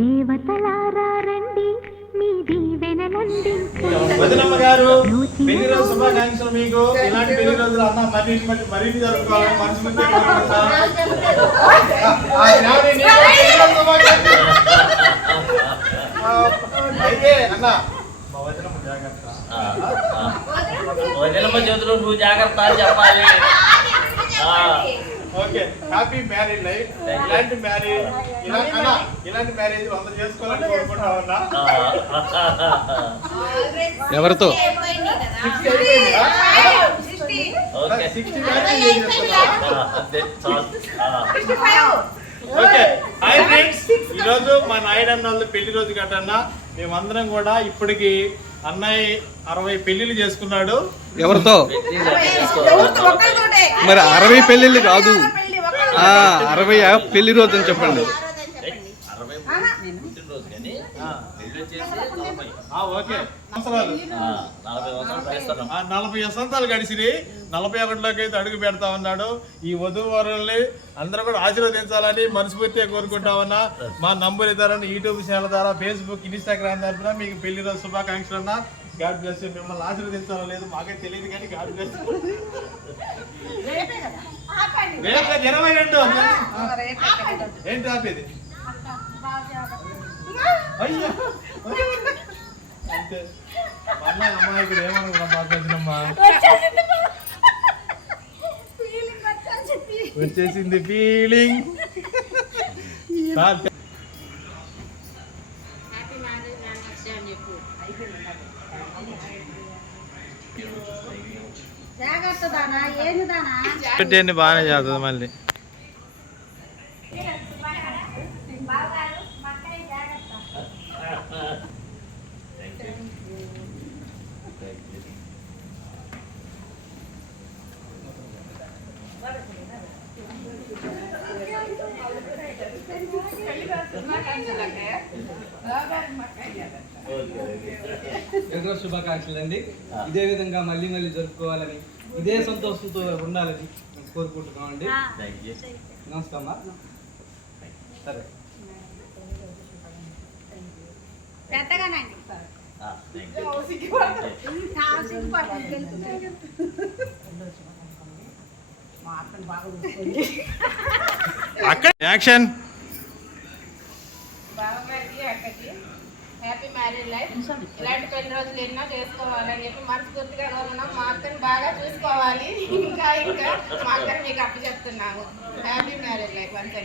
దేవతలారా రండి మీ వదినమ్మ గారు పెళ్ళి రోజు శుభాకాంక్షలు మీకు. ఇలాంటి పెళ్ళి రోజులు అన్న మరీ మరీ మరీ జరుపుకోవాలి మనసు మంది అయితే అన్న మా వదినమ్మ జాగ్రత్త. వదిలమ్మ చేతులు నువ్వు జాగ్రత్త అని చెప్పాలి. ఆ, ఓకే హ్యాపీ మ్యారేజ్ లైఫ్ ఇలాంటి మ్యారేజ్ అన్న ఇలాంటి మ్యారేజ్ వంద చేసుకోవాలని కోరుకుంటా ఉన్నా. ఎవరితో? Sixty marriage. Okay hi friends ఈరోజు మా నాయుడన్న వాళ్ళ పెళ్ళి రోజు కట్టన్న మేమందరం కూడా ఇప్పటికి అన్నయ్య అరవై పెళ్ళిళ్ళు చేసుకున్నాడు. ఎవరితో? మరి అరవై పెళ్ళిళ్ళు కాదు. ఆ అరవై పెళ్ళి రోజు అని చెప్పండి. వచ్చేసి నలభై ఆ, ఓకే. సంవత్సరాలు నలభై సంవత్సరాలు చేస్తున్నాం ఆ, నలభై వసంతాలు గడిచిరి నలభై ఒకటిలోకి అయితే అడుగు పెడతా ఉన్నాడు. ఈ వధువు వరుల్ని అందరూ కూడా ఆశీర్వదించాలని మనస్ఫూర్తిగా కోరుకుంటా ఉన్నా. మా నంబర్ ఇద్దారని యూట్యూబ్ ఛానల్ ద్వారా ఫేస్బుక్ ఇన్స్టాగ్రామ్ తరఫున మీకు పెళ్ళి రోజు శుభాకాంక్షలు అన్నా. గాడ్ బ్లెస్ మిమ్మల్ని ఆశీర్వదించాలో లేదు. మాకే తెలియదు కానీ గాడ్ బ్లెస్ రేపు ఇరవై రెండు. ఏంటి ఆపేది అయ్యో. అంతే. మళ్ళీ అమ్మాయి ఇక్కడ ఏమనుకున్నా మాట్లాడినమ్మా వచ్చేసింది ఫీలింగ్ జాగ్రత్త దానా ఏంది దానా? పెట్టండి బాగానే చేస్తుంది మళ్ళీ. ఎన్నో శుభాకాంక్షలు అండి. ఇదే విధంగా మళ్ళీ మళ్ళీ జరుపుకోవాలని ఇదే సంతోషంతో ఉండాలని కోరుకుంటున్నామండి. థ్యాంక్ యూ నమస్కారం సరే. పెద్దగానండి. థ్యాంక్ యూ అక్కడ యాక్షన్. అక్కకి హ్యాపీ మ్యారేజ్ లైఫ్. ఇలాంటి పెళ్ళి రోజులు ఎన్నో చేసుకోవాలని చెప్పి మనస్ఫూర్తిగా కోరుకున్నాం. మా అక్కని బాగా చూసుకోవాలి. ఇంకా ఇంకా మా అక్కని మీకు అప్పు చెప్తున్నాము హ్యాపీ మ్యారేజ్ లైఫ్ వన్స్